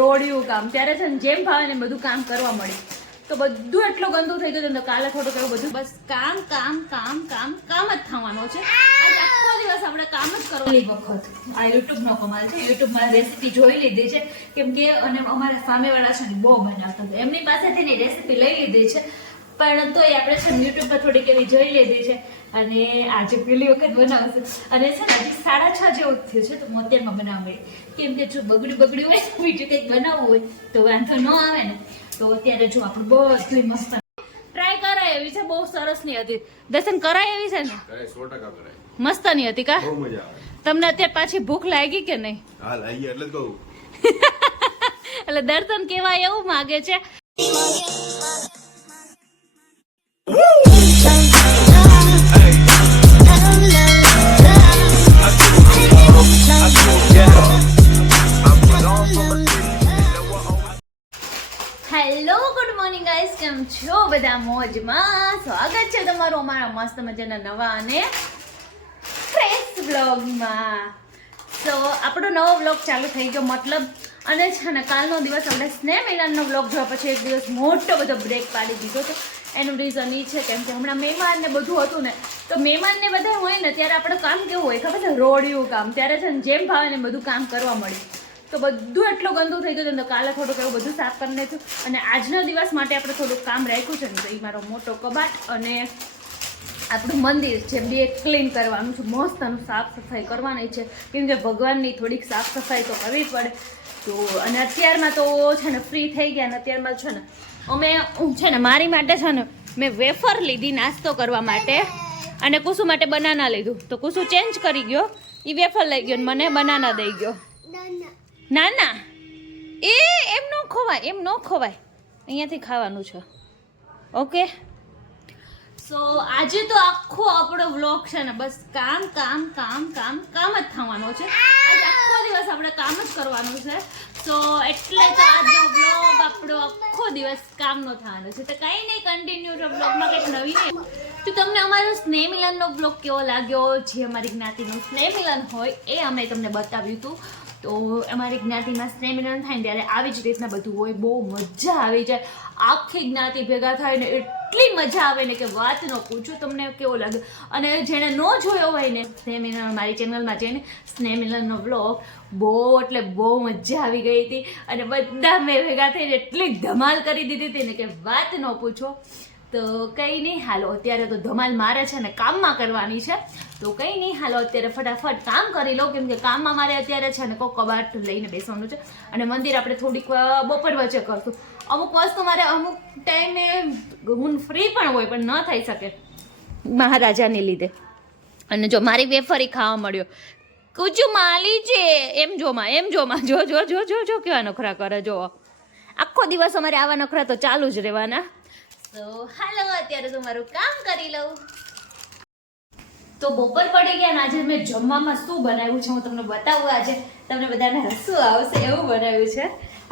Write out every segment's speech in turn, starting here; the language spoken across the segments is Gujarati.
રોડિયું કામ ત્યારે છે ને જેમ ભાવે ને બધું કામ કરવા મળ્યું તો બધું એટલું ગંદુ થઈ ગયું તો કાલે થોડુંક એવું બધું બસ કામ કામ કામ કામ કામ જ થવાનું છે. આજે આખો દિવસ આપણે કામ જ કરવાની વખત આ યુટ્યુબનો કમાલ છે. યુટ્યુબમાં રેસીપી જોઈ લીધી છે કેમ કે અને અમારા સામેવાળા છે ને બહુ બનાવતા હતા એમની પાસેથી રેસીપી લઈ લીધી છે પણ તોય આપણે છે ને યુટ્યુબ પર થોડીક એવી જોઈ લીધી છે અને આજે પહેલી વખત બનાવશે અને છે ને હજી 6:30 જેવું થયું છે તો હું અત્યારમાં બનાવી કેમ કે જો બગડ્યું હોય બીજું કંઈક બનાવવું હોય તો વાંધો ન આવે ને તો અત્યારે જો આપણું બધું મસ્ત ટ્રાય કરાય એવી છે બહુ સરસ ની હતી દર્શન કરાય એવી છે ને 100% કરાય મસ્ત ની હતી કા બહુ મજા આવે તમને અત્યારે પાછી ભૂખ લાગી કે નહીં હા લાગી એટલે જ કહું એટલે દર્શન કેવા એવું માગે છે હેલો ગુડ મોર્નિંગ ગાઈસ કેમ છો બધા મોજમાં સ્વાગત છે તમારું અમારા મસ્ત મજાના નવા અને ફ્રેશ વ્લોગમાં તો આપણો નવો વ્લોગ ચાલુ થઈ ગયો મતલબ અને છે ને કાલનો દિવસ આપણે સ્નેહ મિલનનો વ્લોગ જોયા પછી એક દિવસ મોટો બધો બ્રેક પાડી દીધો તો એનું રીઝન એ છે કેમ કે હમણાં મહેમાન ને બધું હતું ને તો મહેમાનને બધા હોય ને ત્યારે આપણે કામ કેવું હોય ખબર છે રોડિયું કામ ત્યારે છે ને જેમ ભાવે ને બધું કામ કરવા મળ્યું તો બધું એટલું ગંદુ થઈ ગયું તો કાલે થોડુંક એવું બધું સાફ કરી નાખ્યું અને આજના દિવસ માટે આપણે થોડુંક કામ રાખ્યું છે ને તો એ મારો મોટો કબાટ અને આપણું મંદિર છે બે ક્લીન કરવાનું છે મસ્તનું સાફ સફાઈ કરવાની છે કેમ કે ભગવાનની થોડીક સાફ સફાઈ તો કરવી પડે તો અને અત્યારમાં તો છે ને ફ્રી થઈ ગયા ને અત્યારમાં છે ને અમે છે ને મારી માટે છે ને મેં વેફર લીધી નાસ્તો કરવા માટે અને કુસુ માટે બનાના લીધું તો કુસુ ચેન્જ કરી ગયો એ વેફર લઈ ગયો ને મને બનાના દઈ ગયો ના ના એમ ન ખવાય અહીંયાથી ખાવાનું છે ઓકે સો આજે તો આખો આપણો વ્લોગ છે ને બસ કામ કામ કામ કામ કામ જ થવાનો છે આજે આખો દિવસ આપણે કામ જ કરવાનું છે સો એટલે તો આજનો વ્લોગ આપણો આખો દિવસ કામનો થવાનો છે તો કંઈ નહીં કન્ટિન્યુ વ્લોગમાં કંઈક નવી નહીં તો તમને અમારો સ્નેહ મિલનનો વ્લોગ કેવો લાગ્યો જે અમારી જ્ઞાતિનું સ્નેહ મિલન હોય એ અમે તમને બતાવ્યું હતું તો અમારી જ્ઞાતિમાં સ્નેહ મિલન થાય ને ત્યારે આવી જ રીતના બધું હોય બહુ મજા આવી જાય આખી જ્ઞાતિ ભેગા થાય ને એટલી મજા આવે ને કે વાત ન પૂછો તમને કેવો લાગે અને જેણે ન જોયો હોય ને સ્નેહ મિલન મારી ચેનલમાં જઈને સ્નેહ મિલનનો વ્લોગ બહુ એટલે બહુ મજા આવી ગઈ હતી અને બધા મેં ભેગા થઈને એટલી ધમાલ કરી દીધી હતી ને કે વાત ન પૂછો તો કંઈ નહીં હાલો અત્યારે તો ધમાલ મારે છે ને કામમાં કરવાની છે તો કંઈ નહીં હાલો અત્યારે ફટાફટ કામ કરી લો કેમ કે કામમાં મારે અત્યારે છે ને કોઈ કબાટ લઈને બેસવાનું છે અને મંદિર આપણે થોડીક બપોર વચ્ચે કરશું અમુક વસ્તુ મારે અમુક ટાઈમે હું ફ્રી પણ હોય પણ ન થઈ શકે મહારાજાને લીધે અને જો મારી વેફરી ખાવા મળ્યો કુજુ માલી છે એમ જોમાં જો જો જો જો જો કેવા નખરા કરે જો આખો દિવસ અમારે આવા નખરા તો ચાલુ જ રહેવાના તો હાલો અત્યારે તો મારું કામ કરી લઉં તો બપોર પડી ગયા ને આજે મેં જમવામાં શું બનાવ્યું છે હું તમને બતાવું આજે તમને બધાને હસવું આવશે એવું બનાવ્યું છે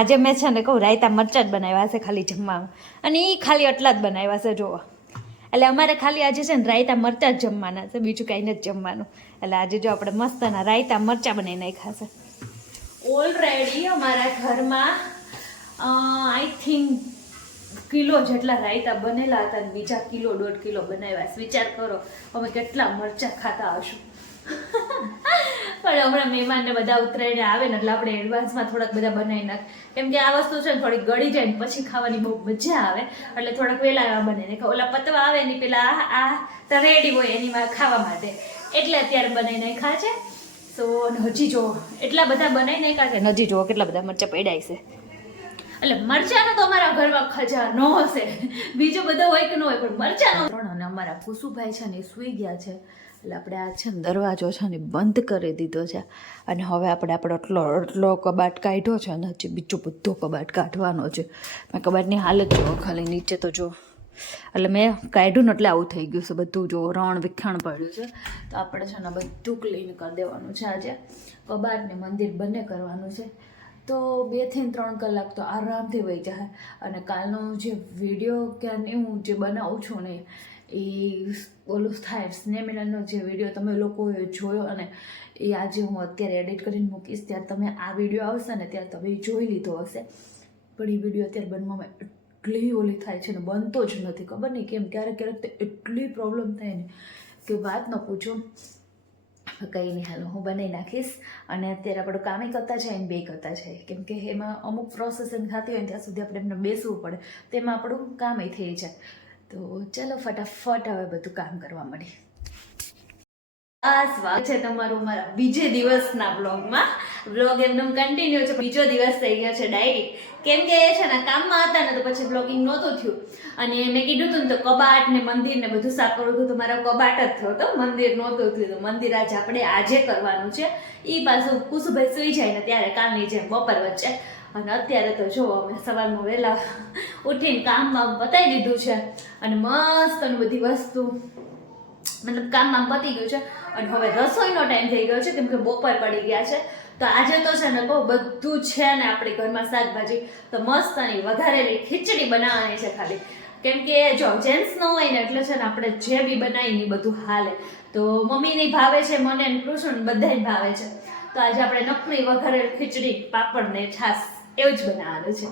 આજે મેં છે ને કહું રાયતા મરચાં જ બનાવ્યા છે ખાલી જમવામાં અને એ ખાલી એટલા જ બનાવ્યા છે જુઓ એટલે અમારે ખાલી આજે છે ને રાયતા મરચાં જ જમવાના છે બીજું કાંઈ નથી જમવાનું એટલે આજે જો આપણે મસ્તના રાયતા મરચાં બનાવી નાખ્યા છે ઓલરેડી અમારા ઘરમાં આઈ થિંક કિલો જેટલા રાયતા બનેલા હતા અને બીજા 1.5 કિલો બનાવ્યા વિચાર કરો અમે કેટલા મરચાં ખાતા હશું પણ હમણાં મહેમાનને બધા ઉતરાઈને આવે ને એટલે આપણે એડવાન્સમાં થોડાક બધા બનાવી નાખ કેમ કે આ વસ્તુ છે ને થોડીક ગળી જાય ને પછી ખાવાની બહુ મજા આવે એટલે થોડાક વહેલા બને ને ઓલા પતવા આવે ને પેલા આ તો રેડી હોય એનીમાં ખાવા માટે એટલે અત્યારે બનાવી નાખ્યા છે સો હજી જુઓ એટલા બધા બનાવી નાખ્યા છે હજી જુઓ કેટલા બધા મરચાં પડ્યા છે એટલે મરચાંનો તો અમારા ઘરમાં ખજાનો હશે બીજો બધો હોય કે ન હોય પણ મરચાંનો અને અમારા કુસુભાઈ છે ને એ સૂઈ ગયા છે એટલે આપણે આ છે ને દરવાજો છે ને બંધ કરી દીધો છે અને હવે આપણે આપણો એટલો કબાટ કાઢ્યો છે અને હજી બીજો બધો કબાટ કાઢવાનો છે મેં કબાટની હાલત જો ખાલી નીચે તો જો એટલે મેં કાઢ્યું ને એટલે આવું થઈ ગયું છે બધું જો રણ વિખાણ પડ્યું છે તો આપણે છે ને બધું ક્લીન કરી દેવાનું છે આજે કબાટ ને મંદિર બંને કરવાનું છે તો 2 થી 3 કલાક તો આરામથી વહી જાય અને કાલનો જે વિડીયો કે હું જે બનાવું છું ને એ ઓલું થાય સ્નેહમિલનનો જે વિડીયો તમે લોકોએ જોયો અને એ આજે હું અત્યારે એડિટ કરીને મૂકીશ ત્યારે તમે આ વિડીયો આવશે ને ત્યારે તમે જોઈ લીધો હશે. પણ એ વિડીયો અત્યારે બનવામાં એટલી ઓલી થાય છે ને બનતો જ નથી. ખબર નહીં કેમ, ક્યારેક ક્યારેક તો એટલી પ્રોબ્લેમ થાય ને કે વાત ન પૂછો. કંઈ નહીં, હાલો હું બનાવી નાખીશ. અને અત્યારે આપણું કામે કરતા જાય ને બે કરતા જાય, કેમ કે એમાં અમુક પ્રોસેસિંગ થતી હોય ને ત્યાં સુધી આપણે એમને બેસવું પડે, તેમાં આપણું કામે થઈ જાય. તો ચલો ફટાફટ હવે બધું કામ કરવા મળી. સ્વાગત છે તમારું મારા બીજે દિવસના બ્લોગમાં. બ્લોગ એકદમ કન્ટિન્યુ છે, બીજો દિવસ થઈ ગયો છે ડાયરી. કેમ કે છે ને કામમાં હતા ને તો પછી બ્લોગિંગ નહોતું થયું. અને મેં કીધું હતું ને તો કબાટ ને મંદિર ને બધું સાફ કરવું હતું તો મારા કબાટ જ થયો હતો, મંદિર નહોતું થયું. તો મંદિર આજે કરવાનું છે. એ પાછું કુસુભાઈ સુઈ જાય ને ત્યારે કાલની જેમ બપોર વચ્ચે. અને અત્યારે તો જો અમે સવારમાં વહેલા ઉઠીને કામમાં બતાવી દીધું છે અને મસ્ત બધી વસ્તુ મતલબ કામમાં પતી ગયું છે. અને હવે રસોઈનો ટાઈમ થઈ ગયો છે કેમ કે બપોર પડી ગયા છે. તો આજે તો છે ને કહું બધું છે ને આપણી ઘરમાં શાકભાજી તો મસ્તની વઘારેલી ખીચડી બનાવવાની છે ખાલી. કેમ કે જો જેન્ટ્સ ન હોય ને એટલે છે ને આપણે જે બી બનાવીને બધું હાલે. તો મમ્મીને ભાવે છે, મને કૃષ્ણ બધાને ભાવે છે. તો આજે આપણે નકરી વઘારેલી ખીચડી પાપડ ને છાશ એવું જ બનાવવાનું છે.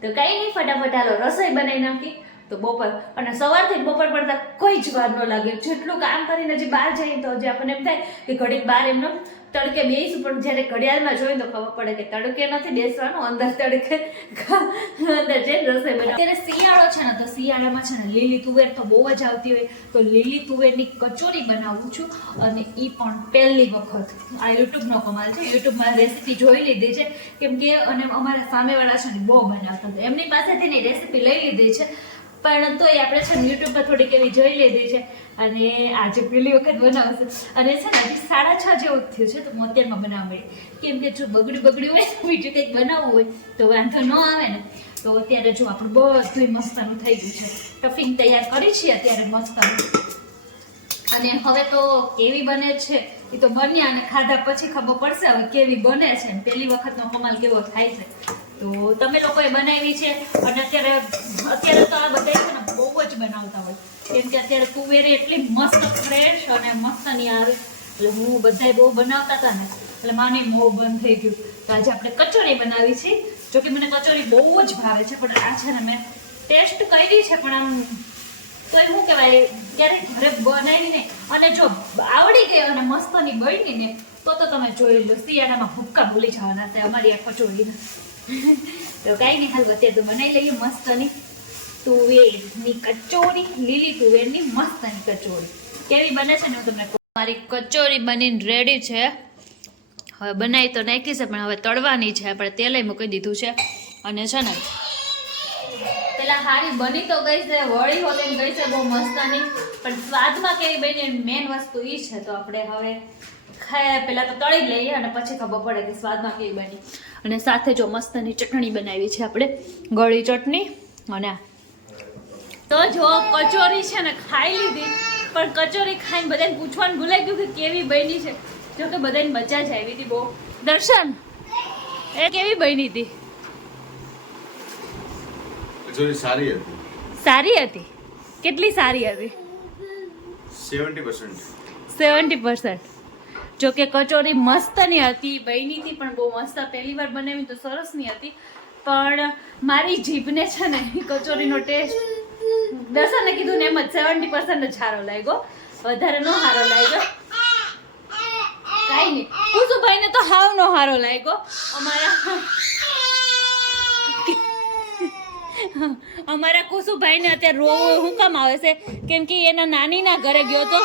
તો કંઈ નહીં, ફટાફટ હાલો રસોઈ બનાવી નાખી. તો બપોર અને સવારથી બપોર પડતા કોઈ જ વાર ન લાગે. જેટલું કામ કરીને જે બહાર જઈએ તો જે આપણને એમ થાય કે ઘડીક બહાર એમનો તડકે બેસીશું, પણ જ્યારે ઘડિયાળમાં જોઈએ તો ખબર પડે કે તડકે નથી બેસવાનું, અંદર તડકે અંદર જઈને રસોઈ બનાવ. અત્યારે શિયાળો છે ને તો શિયાળામાં છે ને લીલી તુવેર તો બહુ જ આવતી હોય. તો લીલી તુવેરની કચોરી બનાવું છું અને એ પણ પહેલી વખત. આ યુટ્યુબનો કમાલ છે, યુટ્યુબમાં રેસીપી જોઈ લીધી છે કેમ કે અને અમારા સામેવાળા છે ને બહુ બનાવતા હતા, એમની પાસેથી રેસીપી લઈ લીધી છે. પણ તોય આપણે છે ને યુટ્યુબ પર થોડીક એવી જોઈ લીધી છે અને આજે પહેલી વખત બનાવશે. અને છે ને હજી 6:30 જેવું જ થયું છે તો હું અત્યારમાં બનાવવા મળી. કેમ કે જો બગડ્યું હોય બીજું કંઈક બનાવવું હોય તો વાંધો ન આવે ને. તો અત્યારે જો આપણું બધું મસ્તનું થઈ ગયું છે. સ્ટફિંગ તૈયાર કરી છે અત્યારે મસ્તનું. અને હવે તો કેવી બને છે એ તો બન્યા અને ખાધા પછી ખબર પડશે હવે કેવી બને છે ને પહેલી વખતનો કમાલ કેવો થાય છે. તો તમે લોકોએ બનાવી છે અને અત્યારે તો આ બધા છે ને બહુ જ બનાવતા હોય કેમ કે અત્યારે તુવેરી એટલી મસ્ત ફ્રેશ અને મસ્તની આવે એટલે હું બધાય બહુ બનાવતા હતા ને એટલે માની મોં બંધ થઈ ગયું. તો આજે આપણે કચોરી બનાવી છે. જો કે મને કચોરી બહુ જ ભાવે છે પણ આ છે ને મેં ટેસ્ટ કરી છે પણ આમ તો શું કહેવાય ક્યારેક ઘરે બનાવીને અને જો આવડી ગઈ અને મસ્તની બની ને તો તમે જોઈ લો શિયાળામાં ભૂક્કા ભૂલી જવાના છે અમારી આ કચોરીને. તો કાંઈ નહીં, હાલ અત્યારે તો બનાવી લઈએ મસ્તની તુવેરની કચોરી, લીલી તુવેરની મસ્તની કચોરી. કેવી બને છે ને હું તમને કહું. મારી કચોરી બનીને રેડી છે. હવે બનાવી તો નાખી છે પણ હવે તળવાની છે. આપણે તેલે મૂકી દીધું છે અને છે ને પેલા હારી બની તો ગઈ છે, વળી હોલીને ગઈ છે બહુ મસ્તની, પણ સ્વાદમાં કેવી બની મેન વસ્તુ એ છે. તો આપણે હવે પેલા તો તળી લઈએ અને પછી ખબર પડે કે સ્વાદમાં કેવી બની. અને સાથે જો મસ્તની ચટણી બનાવી છે આપણે, ગળી ચટણી. અને તો જો કચોરી છે ને ખાઈ લીધી પણ કચોરી ખાઈને બધાને પૂછવાનું ભૂલાઈ ગયું કે કેવી બની છે. જો કે બધાને મજા જ આવી હતી બહુ. દર્શન એ કેવી બની હતી? કચોરી સારી હતી. સારી હતી? કેટલી સારી હતી? 70%. 70%. જો કે કચોરી મસ્તની હતી, બની હતી પણ બહુ મસ્ત. પહેલી વાર બનાવી તો સરસની હતી પણ મારી જીભને છે ને કચોરીનો ટેસ્ટ દર્શને કીધું ને એમ જ 70% જ સારો લાગ્યો, વધારે નો સારો લાગ્યો. કાંઈ નહીં, કુસુભાઈને તો હાવ નો સારો લાગ્યો. અમારા કુસુભાઈને અત્યારે રોવું શું કામ આવે છે કેમ કે એના નાનીના ઘરે ગયો હતો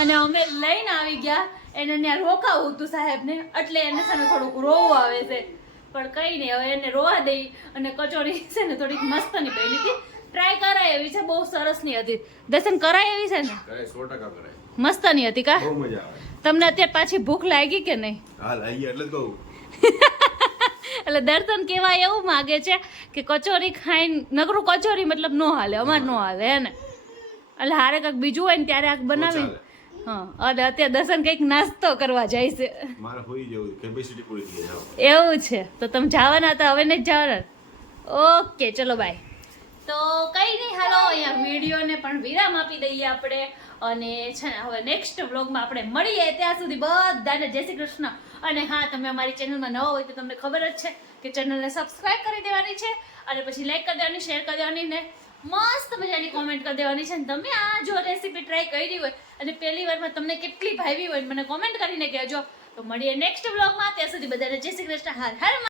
અને અમે લઈને આવી ગયા. એને ત્યાં રોકાવું હતું સાહેબને એટલે એને છે ને થોડુંક રોવું આવે છે. પણ કંઈ નહીં, હવે એને રોવા દઈ. અને કચોરી છે ને થોડીક મસ્તની બની હતી. ટ્રાય કરાય એવી છે, બહુ સરસની હતી. દર્શન કરાય એવી છે ને? 100% કરાય. મસ્તની હતી કા? બહુ મજા આવે. તમને અત્યારે પાછી ભૂખ લાગી કે નહીં? હા લાગી એટલે જ કહું. એટલે દર્શન કેવા એવું માગે છે કે કચોરી ખાઈને નકરું કચોરી મતલબ નો હાલે, અમાર નો હાલે હે ને. એટલે હારે કંઈક બીજું હોય ને ત્યારે આ બનાવી. હા, અને અત્યારે દર્શન કંઈક નાસ્તો કરવા જાય છે. મારે હોઈ જવું, કેપેસિટી પૂરી થઈ જાવ. એવું છે? તો તમે જવાના હતા, હવે નથી જવાના? ઓકે ચલો બાય. તો કંઈ નહીં, હાલો અહીંયા વિડીયોને પણ વિરામ આપી દઈએ આપણે. અને છે ને હવે નેક્સ્ટ વ્લોગમાં આપણે મળીએ. ત્યાં સુધી બધાને જય શ્રી કૃષ્ણ. અને હા, તમે અમારી ચેનલમાં નવા હોય તો તમને ખબર જ છે કે ચેનલને સબસ્ક્રાઇબ કરી દેવાની છે અને પછી લાઈક કરી દેવાની, શેર કરી દેવાની ને મસ્ત મજાની કોમેન્ટ કરી દેવાની છે. ને તમે આ જો રેસીપી ટ્રાય કરી હોય અને પહેલી વારમાં તમને કેટલી ભાવી હોય મને કોમેન્ટ કરીને કહેજો. તો મળીએ નેક્સ્ટ વ્લોગમાં. ત્યાં સુધી બધાને જય શ્રી કૃષ્ણ. હર હર